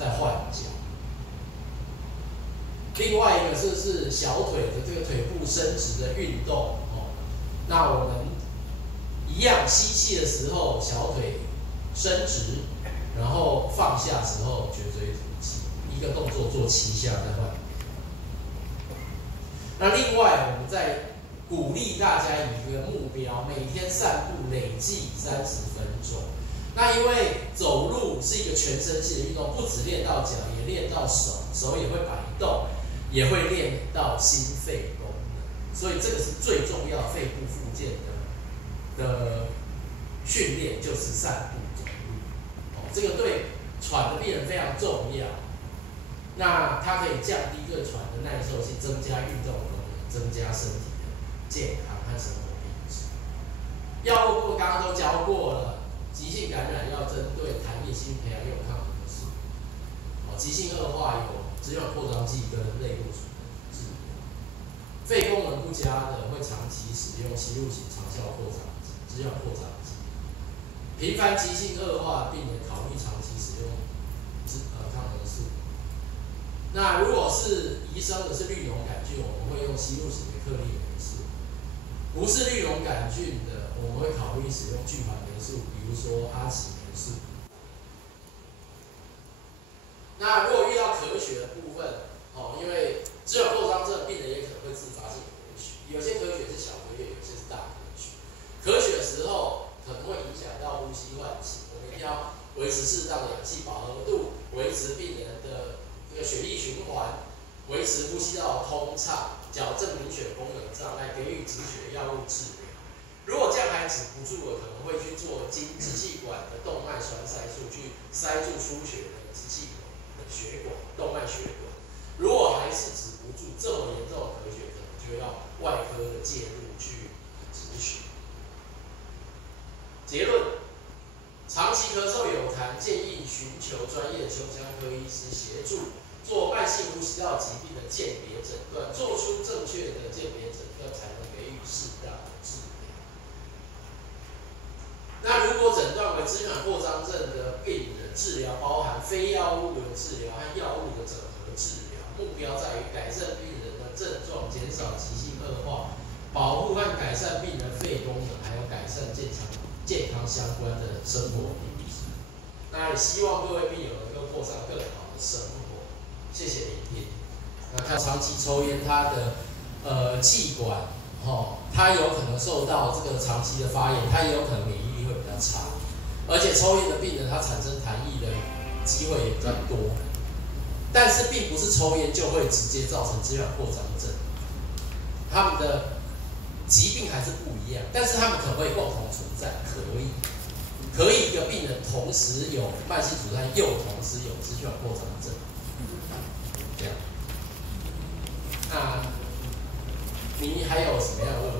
再换脚。另外一个是小腿的这个腿部伸直的运动哦。那我们一样吸气的时候，小腿伸直，然后放下时候绝椎吐气，一个动作做7下再换。那另外我们再鼓励大家一个目标，每天散步累计30分钟。那因为走路是一个全身性的运动，不只练到脚，也练到手，手也会摆动，也会练到心肺功能，所以这个是最重要肺部复健的训练，就是散步走路。哦，这个对喘的病人非常重要。那它可以降低对喘的耐受性，增加运动功能，增加身体的健康和生活品质。药物部刚刚都教过了，急性感染要针对痰液性培养有抗生素。哦，急性恶化有支气管扩张剂跟类固醇的治疗。肺功能不佳的会长期使用吸入型长效扩张剂、支气管扩张剂。频繁急性恶化的病人考虑长期使用抗生素。那如果是医生的是绿脓杆菌，我们会用吸入型的克利霉素；不是绿脓杆菌的，我们会考虑使用聚环霉素，比如说阿奇霉素。那如果遇到咳血的部分，哦，因为支气管扩张症病人也可能会自发性咳血，有些咳血是小咳血，有些是大咳血。咳血的时候可能会影响到呼吸唤气，我们一定要维持适当的氧气饱和度，维持病人的血液循环，维持呼吸道通畅，矫正凝血功能障碍，给予止血药物治疗。如果这样还止不住了，可能会去做经支气管的动脉栓塞术，去塞住出血的支气管的血管、动脉血管。如果还是止不住，这么严重的咳血，可能就要外科的介入去止血。结论：长期咳嗽有痰，建议寻求专业的胸腔科医师协助，做慢性呼吸道疾病的鉴别诊断，做出正确的鉴别诊断，才能给予适当的治疗。那如果诊断为支气管扩张症的病人，治疗包含非药物的治疗和药物的整合治疗，目标在于改善病人的症状，减少急性恶化，保护和改善病人肺功能，还有改善健康相关的生活品质。那也希望各位病友能够过上更好的生活。谢谢聆听。那看长期抽烟，他的气管他有可能受到这个长期的发炎，他也有可能免疫力会比较差，而且抽烟的病人他产生痰液的机会也比较多。但是并不是抽烟就会直接造成支气管扩张症，他们的疾病还是不一样，但是他们可不可以共同存在？可以一个病人同时有慢性阻塞，又同时有支气管扩张症，这样。那你还有什么样的问题？